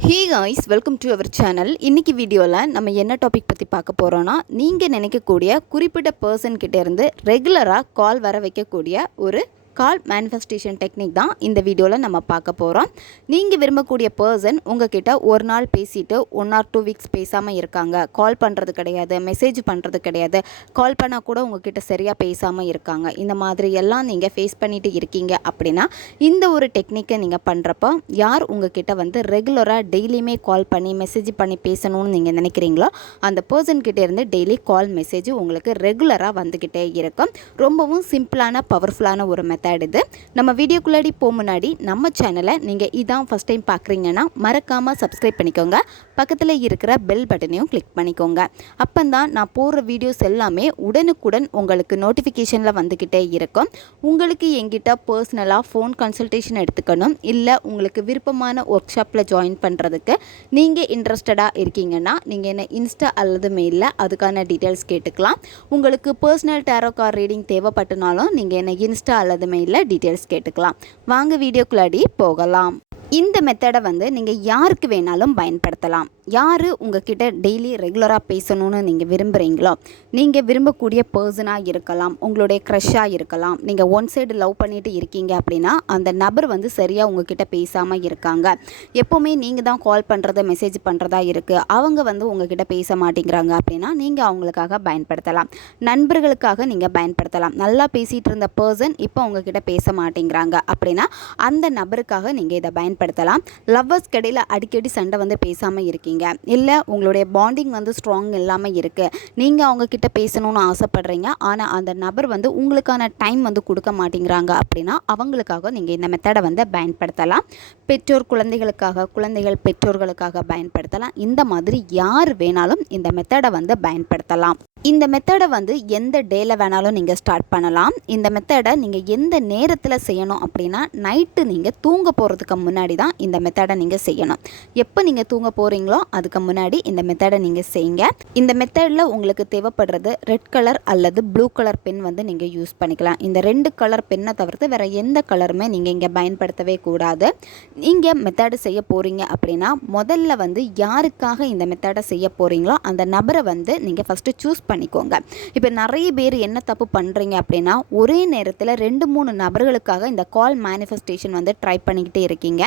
Hi guys welcome to our channel இன்றைக்கி வீடியோவில் நம்ம என்ன டாபிக் பற்றி பார்க்க போகிறோன்னா நீங்கள் நினைக்கக்கூடிய குறிப்பிட்ட பர்சன்கிட்டேருந்து ரெகுலராக கால் வர வைக்கக்கூடிய ஒரு கால் மேனிஃபெஸ்டேஷன் டெக்னிக் தான் இந்த வீடியோவில் நம்ம பார்க்க போகிறோம் நீங்கள் விரும்பக்கூடிய பர்சன் உங்ககிட்ட ஒரு நாள் பேசிட்டு ஒன் ஆர் டூ வீக்ஸ் பேசாமல் இருக்காங்க. கால் பண்ணுறது கிடையாது மெசேஜ் பண்ணுறது கிடையாது. கால் பண்ணால் கூட உங்ககிட்ட சரியாக பேசாமல் இருக்காங்க. இந்த மாதிரி எல்லாம் நீங்கள் ஃபேஸ் பண்ணிட்டு இருக்கீங்க அப்படின்னா இந்த ஒரு டெக்னிக்கை நீங்கள் பண்ணுறப்போ யார் உங்ககிட்ட வந்து ரெகுலராக டெய்லியுமே கால் பண்ணி மெசேஜ் பண்ணி பேசணும்னு நீங்கள் நினைக்கிறீங்களோ அந்த பர்சன்கிட்ட இருந்து டெய்லி கால் மெசேஜ் உங்களுக்கு ரெகுலராக வந்துக்கிட்டே இருக்கும். ரொம்பவும் சிம்பிளான பவர்ஃபுல்லான ஒரு மெத்தட் இது நம்ம வீடியோக்குள்ளாடி போக முன்னாடி நம்ம சேனலை நீங்கள் இதான் ஃபஸ்ட் டைம் பார்க்குறீங்கன்னா மறக்காமல் சப்ஸ்கிரைப் பண்ணிக்கோங்க. பக்கத்தில் இருக்கிற பெல் பட்டனையும் கிளிக் பண்ணிக்கோங்க. அப்போ தான் நான் போடுற வீடியோஸ் எல்லாமே உடனுக்குடன் உங்களுக்கு நோட்டிஃபிகேஷனில் வந்துக்கிட்டே இருக்கும். உங்களுக்கு எங்கிட்ட பர்சனலாக ஃபோன் கன்சல்டேஷன் எடுத்துக்கணும். இல்லை உங்களுக்கு விருப்பமான ஒர்க் ஷாப்பில் ஜாயின் பண்ணுறதுக்கு நீங்கள் இன்ட்ரெஸ்டடாக இருக்கீங்கன்னா நீங்கள் என்ன இன்ஸ்டா அல்லது மெயிலில் அதுக்கான டீட்டெயில்ஸ் கேட்டுக்கலாம். உங்களுக்கு பர்சனல் டேரோ கார் ரீடிங் தேவைப்பட்டனாலும் நீங்கள் என்ன இன்ஸ்டா அல்லது மெயிலில் டீட்டெயில்ஸ் கேட்டுக்கலாம். வாங்க வீடியோக்குள்ளாடி போகலாம். இந்த மெத்தடை வந்து நீங்கள் யாருக்கு வேணாலும் பயன்படுத்தலாம். யார் உங்ககிட்ட டெய்லி ரெகுலராக பேசணும்னு நீங்கள் விரும்புகிறீங்களோ நீங்கள் விரும்பக்கூடிய பர்சனாக இருக்கலாம் உங்களுடைய க்ரஷ்ஷாக இருக்கலாம் நீங்கள் ஒன் சைடு லவ் பண்ணிட்டு இருக்கீங்க அப்படின்னா அந்த நபர் வந்து சரியாக உங்ககிட்ட பேசாமல் இருக்காங்க. எப்போவுமே நீங்கள் தான் கால் பண்ணுறது மெசேஜ் பண்ணுறதா இருக்குது அவங்க வந்து உங்ககிட்ட பேச மாட்டேங்கிறாங்க அப்படின்னா நீங்கள் அவங்களுக்காக பயன்படுத்தலாம். நண்பர்களுக்காக நீங்கள் பயன்படுத்தலாம். நல்லா பேசிகிட்டு இருந்த பர்சன் இப்போ உங்ககிட்ட பேச மாட்டேங்கிறாங்க அப்படின்னா அந்த நபருக்காக நீங்கள் இதை பயன்படுத்த பயன்படுத்தலாம். லவ்வர்ஸ் கடையில் அடிக்கடி சண்டை வந்து பேசாமல் இருக்கீங்க. இல்லை உங்களுடைய பாண்டிங் வந்து ஸ்ட்ராங் இல்லாமல் இருக்குது நீங்கள் அவங்கக்கிட்ட பேசணும்னு ஆசைப்பட்றீங்க. ஆனால் அந்த நபர் வந்து உங்களுக்கான டைம் வந்து கொடுக்க மாட்டேங்கிறாங்க அப்படின்னா அவங்களுக்காக நீங்கள் இந்த மெத்தடை வந்து பயன்படுத்தலாம். பெற்றோர் குழந்தைகளுக்காக குழந்தைகள் பெற்றோர்களுக்காக பயன்படுத்தலாம். இந்த மாதிரி யார் வேணாலும் இந்த மெத்தடை வந்து பயன்படுத்தலாம். இந்த மெத்தடை வந்து எந்த டேல வேணாலும் நீங்கள் ஸ்டார்ட் பண்ணலாம். இந்த மெத்தடை நீங்கள் எந்த நேரத்தில் செய்யணும் அப்படின்னா நைட்டு நீங்கள் தூங்க போகிறதுக்கு முன்னாடி தான் இந்த மெத்தடை நீங்கள் செய்யணும். எப்போ நீங்கள் தூங்க போகிறீங்களோ அதுக்கு முன்னாடி இந்த மெத்தடை நீங்கள் செய்யுங்க. இந்த மெத்தடில் உங்களுக்கு தேவைப்படுறது ரெட் கலர் அல்லது ப்ளூ கலர் பென் வந்து நீங்கள் யூஸ் பண்ணிக்கலாம். இந்த ரெண்டு கலர் பென்னை தவிர்த்து வேறு எந்த கலருமே நீங்கள் இங்கே பயன்படுத்தவே கூடாது. நீங்கள் மெத்தடு செய்ய போகிறீங்க அப்படின்னா முதல்ல வந்து யாருக்காக இந்த மெத்தடை செய்ய போகிறீங்களோ அந்த நபரை வந்து நீங்கள் ஃபஸ்ட்டு சூஸ் பண்ணிக்கோங்க. இப்போ நிறைய பேர் என்ன தப்பு பண்ணுறீங்க அப்படின்னா ஒரே நேரத்தில் ரெண்டு மூணு நபர்களுக்காக இந்த கால் மேனிஃபெஸ்டேஷன் வந்து ட்ரை பண்ணிக்கிட்டே இருக்கீங்க.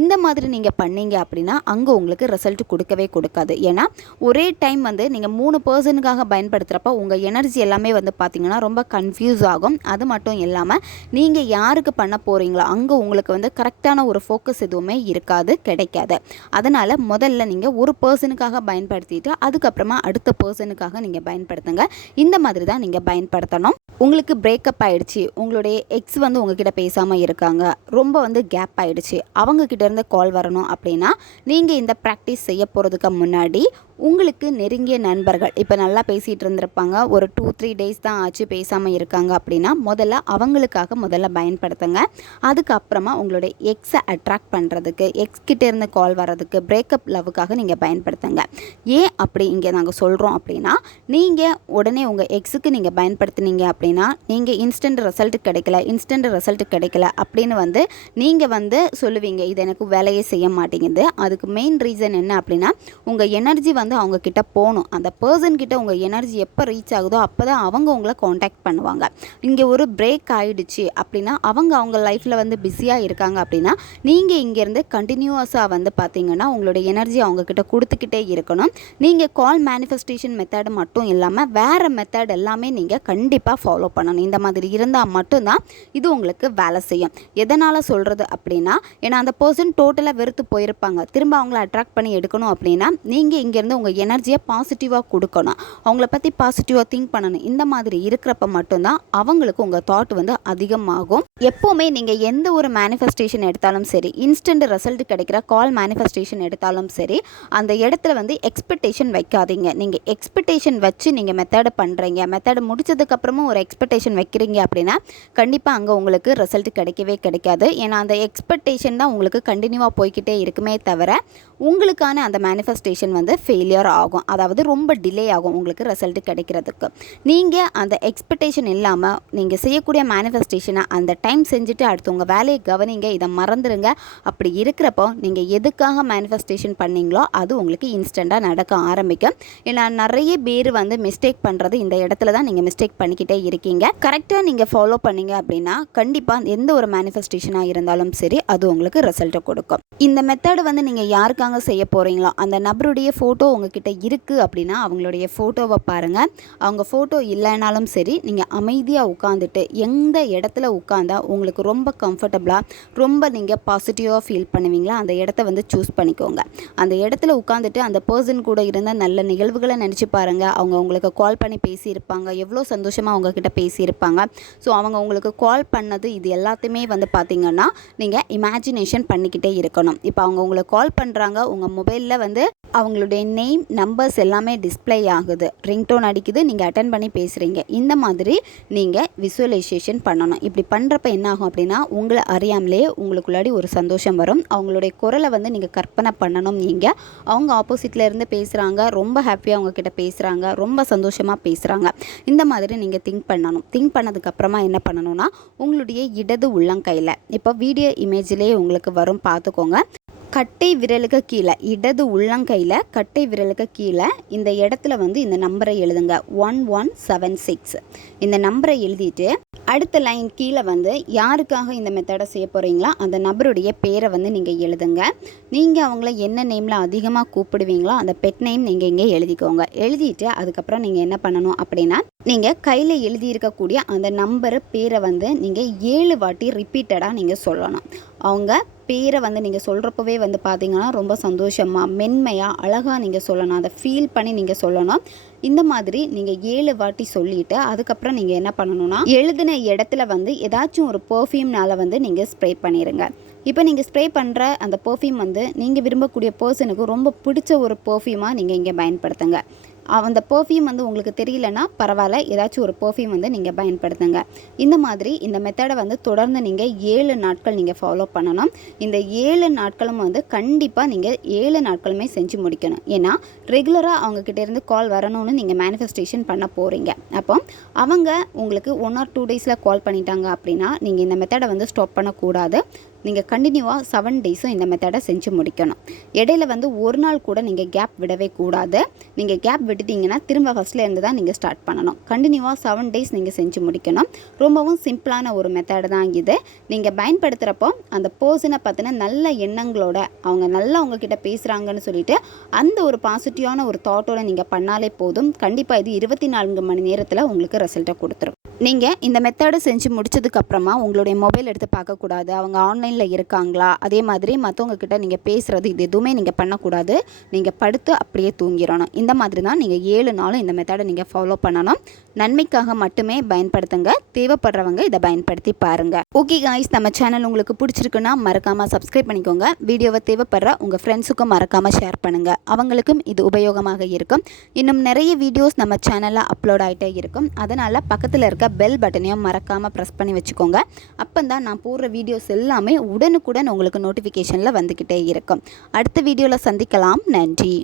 இந்த மாதிரி நீங்கள் பண்ணீங்க அப்படின்னா அங்கே உங்களுக்கு ரிசல்ட் கொடுக்கவே கொடுக்காது. ஏன்னா ஒரே டைம் வந்து நீங்கள் மூணு பர்சனுக்காக பயன்படுத்துகிறப்ப உங்கள் எனர்ஜி எல்லாமே வந்து பார்த்தீங்கன்னா ரொம்ப கன்ஃபியூஸ் ஆகும். அது மட்டும் இல்லாமல் நீங்கள் யாருக்கு பண்ண போகிறீங்களோ அங்கே உங்களுக்கு வந்து கரெக்டான ஒரு ஃபோக்கஸ் எதுவுமே இருக்காது கிடைக்காது. அதனால் முதல்ல நீங்கள் ஒரு பர்சனுக்காக பயன்படுத்திட்டு அதுக்கப்புறமா அடுத்த பர்சனுக்காக நீங்கள் பயன்படுத்துங்க. இந்த மாதிரி தான் நீங்கள் பயன்படுத்தணும். உங்களுக்கு பிரேக்கப் ஆகிடுச்சி உங்களுடைய எக்ஸ் வந்து உங்ககிட்ட பேசாமல் இருக்காங்க. ரொம்ப வந்து கேப் ஆகிடுச்சி அவங்க இருந்து கால் வரணும் அப்படின்னா நீங்கள் இந்த ப்ராக்டிஸ் செய்ய போகிறதுக்கு முன்னாடி உங்களுக்கு நெருங்கிய நண்பர்கள் இப்போ நல்லா பேசிகிட்டு இருந்திருப்பாங்க. ஒரு டூ த்ரீ டேஸ் தான் ஆச்சு பேசாமல் இருக்காங்க அப்படின்னா முதல்ல அவங்களுக்காக முதல்ல பயன்படுத்துங்க. அதுக்கப்புறமா உங்களுடைய எக்ஸை அட்ராக்ட் பண்ணுறதுக்கு எக்ஸ் கிட்ட இருந்து கால் வர்றதுக்கு பிரேக்கப் லவ்வுக்காக நீங்கள் பயன்படுத்துங்க. ஏன் அப்படி இங்கே நாங்கள் சொல்கிறோம் அப்படின்னா நீங்கள் உடனே உங்கள் எக்ஸுக்கு நீங்கள் பயன்படுத்துனீங்க அப்படின்னா நீங்கள் இன்ஸ்டன்ட் ரிசல்ட் கிடைக்கல இன்ஸ்டன்ட் ரிசல்ட் கிடைக்கல அப்படின்னு வந்து நீங்கள் வந்து சொல்லுவீங்க இது எனக்கு வேலையே செய்ய மாட்டேங்குது. அதுக்கு மெயின் ரீசன் என்ன அப்படின்னா உங்கள் எனர்ஜி வந்து அவங்க கிட்ட போகணும். அந்த பர்சன் கிட்ட உங்கள் எனர்ஜி எப்போ ரீச் ஆகுதோ அப்போ தான் அவங்க உங்களை காண்டாக்ட் பண்ணுவாங்க. இங்கே ஒரு பிரேக் ஆகிடுச்சு அப்படின்னா அவங்க அவங்க லைஃப்பில் வந்து பிஸியாக இருக்காங்க அப்படின்னா நீங்கள் இங்கேருந்து கண்டினியூஸாக வந்து பார்த்தீங்கன்னா உங்களோட எனர்ஜி அவங்க கிட்ட கொடுத்துக்கிட்டே இருக்கணும். நீங்கள் கால் மேனிஃபெஸ்டேஷன் மெத்தட் மட்டும் இல்லாமல் வேறு மெத்தட் எல்லாமே நீங்கள் கண்டிப்பாக ஃபாலோ பண்ணணும். இந்த மாதிரி இருந்தால் மட்டும்தான் இது உங்களுக்கு வேலை செய்யும். எதனால் சொல்கிறது அப்படின்னா ஏன்னா அந்த பர்சன் டோட்டலாக வெறுத்து போயிருப்பாங்க. திரும்ப அவங்கள அட்ராக்ட் பண்ணி எடுக்கணும் அப்படின்னா நீங்கள் இங்கேருந்து உங்கள் எனர்ஜியை பாசிட்டிவாக கொடுக்கணும். அவங்கள பற்றி பாசிட்டிவாக திங்க் பண்ணணும். இந்த மாதிரி இருக்கிறப்ப மட்டும்தான் அவங்களுக்கு உங்கள் தாட் வந்து அதிகமாகும். எப்போவுமே நீங்கள் எந்த ஒரு மேனிஃபெஸ்டேஷன் எடுத்தாலும் சரி இன்ஸ்டன்ட் ரிசல்ட் கிடைக்கிற கால் மேனிஃபெஸ்டேஷன் எடுத்தாலும் சரி அந்த இடத்துல வந்து எக்ஸ்பெக்டேஷன் வைக்காதீங்க. நீங்கள் எக்ஸ்பெக்டேஷன் வச்சு நீங்கள் மெத்தடு பண்ணுறீங்க மெத்தடு முடிச்சதுக்கப்புறமும் ஒரு எக்ஸ்பெக்டேஷன் வைக்கிறீங்க அப்படின்னா கண்டிப்பாக அங்கே உங்களுக்கு ரிசல்ட் கிடைக்கவே கிடைக்காது. ஏன்னா அந்த எக்ஸ்பெக்டேஷன் தான் உங்களுக்கு கண்டினியூவாக போய்க்கிட்டே இருக்குமே தவிர உங்களுக்கான அந்த மேனிஃபெஸ்டேஷன் வந்து ஃபெயிலியர் ஆகும். அதாவது ரொம்ப டிலே ஆகும் உங்களுக்கு ரிசல்ட் கிடைக்கிறதுக்கு. நீங்கள் அந்த எக்ஸ்பெக்டேஷன் இல்லாமல் நீங்கள் செய்யக்கூடிய மேனிஃபெஸ்டேஷனை அந்த டைம் செஞ்சுட்டு அடுத்து உங்கள் வேலையை கவனிங்க இதை மறந்துடுங்க அப்படி இருக்கிறப்போ நீங்கள் எதுக்காக மேனிஃபெஸ்டேஷன் பண்ணீங்களோ அது உங்களுக்கு இன்ஸ்டண்ட்டாக நடக்க ஆரம்பிக்கும். ஏன்னா நிறைய பேர் வந்து மிஸ்டேக் பண்ணுறது இந்த இடத்துல தான் நீங்கள் மிஸ்டேக் பண்ணிக்கிட்டே இருக்கீங்க. கரெக்டாக நீங்கள் ஃபாலோ பண்ணீங்க அப்படின்னா கண்டிப்பாக எந்த ஒரு மேனிஃபெஸ்டேஷனாக இருந்தாலும் சரி அது உங்களுக்கு ரிசல்ட்டை கொடுக்கும். இந்த மெத்தடு வந்து நீங்கள் யாருக்காக செய்ய போகிறீங்களோ அந்த நபருடைய ஃபோட்டோ உங்ககிட்ட இருக்குது அப்படின்னா அவங்களுடைய ஃபோட்டோவை பாருங்கள் அவங்க ஃபோட்டோ இல்லைனாலும் சரி நீங்கள் அமைதியாக உட்காந்துட்டு எந்த இடத்துல உட்காந்தா உங்களுக்கு ரொம்ப கம்ஃபர்டபுளாக ரொம்ப நீங்கள் பாசிட்டிவாக ஃபீல் பண்ணுவீங்களா? அந்த இடத்த வந்து சூஸ் பண்ணிக்கோங்க. அந்த இடத்துல உட்காந்துட்டு அந்த பர்சன் கூட இருந்த நல்ல நிகழ்வுகளை நினச்சி பாருங்கள் அவங்க உங்களுக்கு கால் பண்ணி பேசியிருப்பாங்க. எவ்வளோ சந்தோஷமாக அவங்கக்கிட்ட பேசியிருப்பாங்க. ஸோ அவங்க உங்களுக்கு கால் பண்ணது இது எல்லாத்தையுமே வந்து பார்த்திங்கன்னா நீங்கள் இமேஜினேஷன் பண்ணிக்கிட்டே இருக்கணும். இப்போ அவங்க உங்களுக்கு கால் பண்ணுறாங்க உங்கள் மொபைலில் வந்து அவங்களுடைய நேம் நம்பர்ஸ் எல்லாமே டிஸ்ப்ளே ஆகுது. ரிங்டோன் அடிக்குது நீங்கள் அட்டன் பண்ணி பேசுகிறீங்க இந்த மாதிரி நீங்கள் விசுவலைசேஷன் பண்ணணும். இப்படி பண்ணுறப்ப என்ன ஆகும் அப்படின்னா உங்களை அறியாமலே உங்களுக்குள்ளாடி ஒரு சந்தோஷம் வரும். அவங்களுடைய குரலை வந்து நீங்கள் கற்பனை பண்ணணும் நீங்கள் அவங்க ஆப்போசிட்டில் இருந்து பேசுகிறாங்க ரொம்ப ஹாப்பியாக அவங்கக்கிட்ட பேசுகிறாங்க ரொம்ப சந்தோஷமாக பேசுகிறாங்க இந்த மாதிரி நீங்கள் திங்க் பண்ணணும். திங்க் பண்ணதுக்கப்புறமா என்ன பண்ணணும்னா உங்களுடைய இடது உள்ளங்கையில் இப்போ வீடியோ இமேஜ்லேயே உங்களுக்கு வரும் பார்த்துக்கோங்க. கட்டை விரலுக்கு கீழே இடது உள்ளங்கையில் கட்டை விரலுக்கு கீழே இந்த இடத்துல வந்து இந்த நம்பரை எழுதுங்க. One one seven six. இந்த நம்பரை எழுதிட்டு அடுத்த லைன் கீழே வந்து யாருக்காக இந்த மெத்தடை செய்ய போகிறீங்களோ அந்த நபருடைய பேரை வந்து நீங்கள் எழுதுங்க. நீங்கள் அவங்கள என்ன நேமில் அதிகமாக கூப்பிடுவீங்களோ அந்த பெட் நேம் நீங்கள் இங்கே எழுதிக்கோங்க. எழுதிட்டு அதுக்கப்புறம் நீங்கள் என்ன பண்ணணும் அப்படின்னா நீங்கள் கையில் எழுதியிருக்கக்கூடிய அந்த நம்பரு பேரை வந்து நீங்கள் ஏழு வாட்டி ரிப்பீட்டடாக நீங்கள் சொல்லணும். அவங்க பேரை வந்து நீங்கள் சொல்கிறப்பவே வந்து பார்த்தீங்கன்னா ரொம்ப சந்தோஷமாக மென்மையாக அழகாக நீங்கள் சொல்லணும். அதை ஃபீல் பண்ணி நீங்கள் சொல்லணும். இந்த மாதிரி நீங்கள் ஏழு வாட்டி சொல்லிவிட்டு அதுக்கப்புறம் நீங்கள் என்ன பண்ணணும்னா எழுதின இடத்துல வந்து ஏதாச்சும் ஒரு பர்ஃப்யூம்னால் வந்து நீங்கள் ஸ்ப்ரே பண்ணிடுங்க இப்போ நீங்கள் ஸ்ப்ரே பண்ணுற அந்த பர்ஃப்யூம் வந்து நீங்கள் விரும்பக்கூடிய பர்சனுக்கு ரொம்ப பிடிச்ச ஒரு பர்ஃப்யூமாக நீங்கள் இங்கே பயன்படுத்துங்க. அந்த பர்ஃப்யூம் வந்து உங்களுக்கு தெரியலனா பரவாயில்ல ஏதாச்சும் ஒரு பர்ஃப்யூம் வந்து நீங்கள் பயன்படுத்துங்க. இந்த மாதிரி இந்த மெத்தடை வந்து தொடர்ந்து நீங்கள் ஏழு நாட்கள் நீங்கள் ஃபாலோ பண்ணணும். இந்த ஏழு நாட்களும் வந்து கண்டிப்பாக நீங்கள் ஏழு நாட்களுமே செஞ்சு முடிக்கணும். ஏன்னா ரெகுலராக அவங்கக்கிட்டேருந்து கால் வரணும்னு நீங்கள் மேனிஃபெஸ்டேஷன் பண்ண போகிறீங்க அப்போ அவங்க உங்களுக்கு ஒன் ஆர் டூ டேஸில் கால் பண்ணிட்டாங்க அப்படின்னா நீங்கள் இந்த மெத்தடை வந்து ஸ்டாப் பண்ணக்கூடாது. நீங்கள் கண்டினியூவாக செவன் டேஸும் இந்த மெத்தடை செஞ்சு முடிக்கணும். இடையில வந்து ஒரு நாள் கூட நீங்கள் கேப் விடவே கூடாது. நீங்கள் கேப் விட்டுட்டிங்கன்னா திரும்ப ஃபஸ்ட்டில் இருந்து தான் நீங்கள் ஸ்டார்ட் பண்ணணும். கண்டினியூவாக செவன் டேஸ் நீங்கள் செஞ்சு முடிக்கணும். ரொம்பவும் சிம்பிளான ஒரு மெத்தடு தான் இது. நீங்கள் பயன்படுத்துகிறப்போ அந்த பர்சனை பார்த்தினா நல்ல எண்ணங்களோட அவங்க நல்லா உங்ககிட்ட பேசுகிறாங்கன்னு சொல்லிட்டு அந்த ஒரு பாசிட்டிவான ஒரு தாட்டோட நீங்கள் பண்ணாலே போதும். கண்டிப்பாக இது இருபத்தி நான்கு மணி நேரத்தில் உங்களுக்கு ரிசல்ட்டை கொடுத்துரும். நீங்கள் இந்த மெத்தடை செஞ்சு முடிச்சதுக்கப்புறமா உங்களுடைய மொபைல் எடுத்து பார்க்கக்கூடாது. அவங்க ஆன்லைனில் இருக்காங்களா? அதே மாதிரி மற்றவங்கக்கிட்ட நீங்கள் பேசுகிறது இது எதுவுமே நீங்கள் பண்ணக்கூடாது. நீங்கள் படுத்து அப்படியே தூங்கிடணும். இந்த மாதிரி தான் நீங்கள் ஏழு நாளும் இந்த மெத்தடை நீங்கள் ஃபாலோ பண்ணணும். நன்மைக்காக மட்டுமே பயன்படுத்துங்க. தேவைப்படுறவங்க இதை பயன்படுத்தி பாருங்கள் ஓகே காய்ஸ் நம்ம சேனல் உங்களுக்கு பிடிச்சிருக்குன்னா மறக்காமல் சப்ஸ்கிரைப் பண்ணிக்கோங்க. வீடியோவை தேவைப்படுற உங்கள் ஃப்ரெண்ட்ஸுக்கும் மறக்காமல் ஷேர் பண்ணுங்கள் அவங்களுக்கும் இது உபயோகமாக இருக்கும். இன்னும் நிறைய வீடியோஸ் நம்ம சேனலில் அப்லோட் ஆகிட்டே இருக்கும். அதனால் பக்கத்தில் இருக்க பெல் பட்டனையும் மறக்காமல் ப்ரெஸ் பண்ணி வச்சுக்கோங்க. அப்போ தான் நான் போடுற வீடியோஸ் எல்லாமே உடனுக்குடன் உங்களுக்கு நோட்டிஃபிகேஷனில் வந்துக்கிட்டே இருக்கும். அடுத்த வீடியோவில் சந்திக்கலாம். நன்றி.